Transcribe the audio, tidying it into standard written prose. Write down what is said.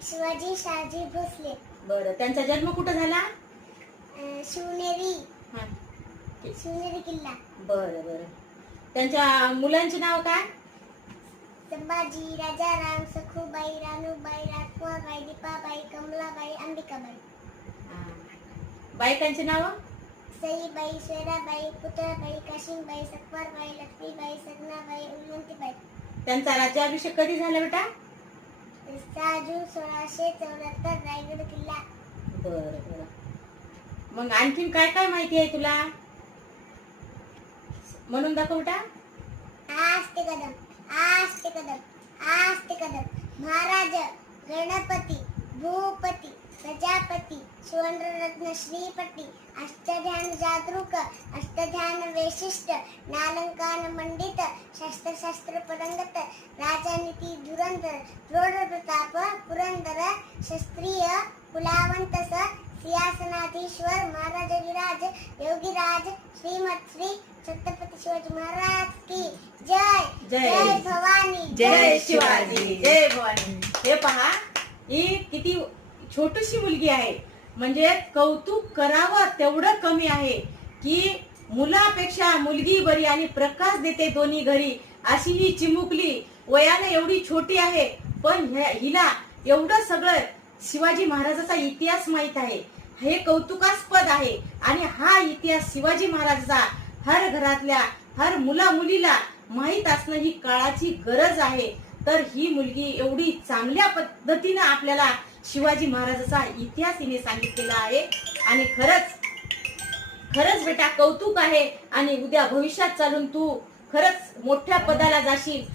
शिवाजी शहाजी भोसले. बरं, त्यांचा जन्म कुठं झाला? शिवनेरी हा. शिवनेरी किल्ला. बरं बरं. त्यांच्या मुलांचे नाव काय? संभाजी, राजाराम, सखूबाई, रानूबाई, राखुवाबाई, दीपाबाई, कमलाबाई, अंबिकाबाई. हा. बायकांचे नाव? सईबाई, शेराबाई, पुतळाबाई, काशीमबाई, सकवारबाई, लक्ष्मीबाई, सगनाबाई, उल्वंतीबाई. त्यांचा राज्याभिषेक कधी झाला बेटा? 6 जून 1674, रायगड किल्ला. बरं बरं. मग आणखीन काय काय माहिती आहे तुला? म्हणून दाखव बेटा. आस्ते कदम, आस्ते कदम, आस्ते कदम. महाराज, गणपती, भूपती, प्रजापती, सुवर्णरत्न श्रीपती, अष्टध्यान जागरूक, अष्टध्यान वैशिष्ट, नालंकान मंडित, शास्त्र परंगत, राजनीती धुरंधर, प्रौढ प्रताप, पुरंदर, क्षत्रिय कुलावंतस, सिंहासनाधीश्वर, महाराजाधिराज, योगीराज, श्रीमत श्री छत्रपती शिवाजी महाराज की जय. जय. जय भवानी, जय शिवाजी, जय भवानी. हे पहा, ही किती छोटीशी मुलगी आहे. म्हणजे कौतुक करावं तेवढं कमी आहे की मुलापेक्षा मुलगी बरी आणि प्रकाश देते दोन्ही घरी, अशी ही चिमुकली. वयाने एवढी छोटी आहे पण हिला एवढं सगळं शिवाजी महाराजाचा इतिहास माहित आहे. हे कौतुकास्पद आहे. आणि हा इतिहास शिवाजी महाराजाचा हर घरातल्या हर मुला मुलीला माहित असणं ही काळाची गरज आहे. तर ही मुलगी एवढी चांगल्या पद्धतीने आपल्याला शिवाजी महाराजाचा इतिहास हिने सांगितलेला आहे. आणि खरंच बेटा कौतुक आहे. आणि उद्या भविष्यात चालून तू खरंच मोठ्या पदाला जाशील